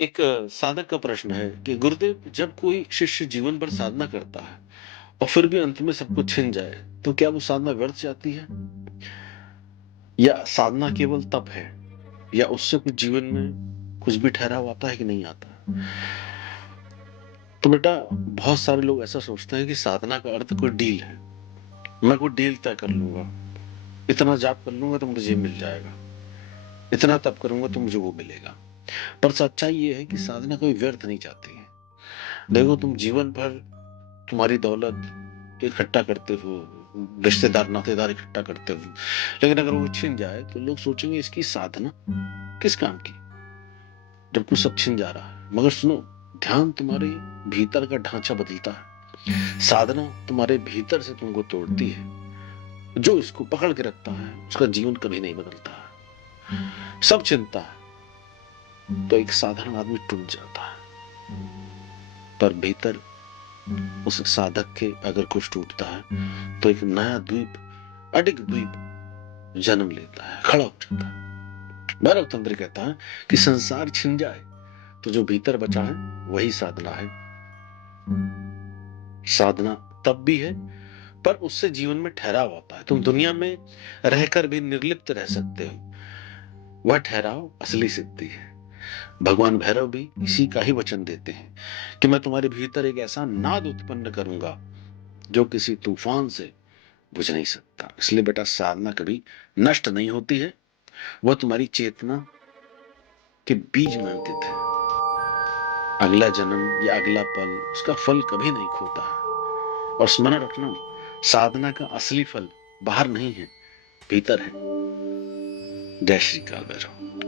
एक साधक का प्रश्न है कि गुरुदेव, जब कोई शिष्य जीवन भर साधना करता है और फिर भी अंत में सब कुछ छिन जाए, तो क्या वो साधना व्यर्थ जाती है? या साधना केवल तप है? या उससे कुछ जीवन में कुछ भी ठहराव आता है कि नहीं आता? तो बेटा, बहुत सारे लोग ऐसा सोचते हैं कि साधना का अर्थ कोई डील है। मैं कोई डील तय कर लूंगा, इतना जाप कर लूंगा तो मुझे ये मिल जाएगा, इतना तप करूंगा तो मुझे वो मिलेगा। पर सच्चाई ये है कि साधना कोई व्यर्थ नहीं जाती है। देखो, तुम जीवन भर तुम्हारी दौलत इकट्ठा करते हो, रिश्तेदार नातेदार इकट्ठा करते हो, लेकिन अगर वो छिन जाए तो लोग सोचेंगे इसकी साधना किस काम की, जब कुछ सब छिन जा रहा है। मगर सुनो, ध्यान तुम्हारे भीतर का ढांचा बदलता है, साधना तुम्हारे भीतर से तुमको तोड़ती है। जो इसको पकड़ के रखता है उसका जीवन कभी नहीं बदलता है। सब चिंता है तो एक साधारण आदमी टूट जाता है, पर भीतर उस साधक के अगर कुछ टूटता है तो एक नया द्वीप, अडिग द्वीप जन्म लेता है, खड़ा हो जाता है। भैरव तंत्र कहता है कि संसार छिन जाए तो जो भीतर बचा है वही साधना है। साधना तब भी है, पर उससे जीवन में ठहराव आता है। तुम दुनिया में रहकर भी निर्लिप्त रह सकते हो, वह ठहराव असली सिद्धि है। भगवान भैरव भी इसी का ही वचन देते हैं कि मैं तुम्हारे भीतर एक ऐसा नाद उत्पन्न करूंगा जो किसी तूफान से बुझ नहीं सकता। इसलिए बेटा, साधना कभी नष्ट नहीं होती है, वह तुम्हारी चेतना के बीज में अंकित है। अगला जन्म या अगला पल उसका फल कभी नहीं खोता है। और स्मरण रखना, साधना का असली फल बाहर नहीं है, भीतर है। जय श्री काल भैरव।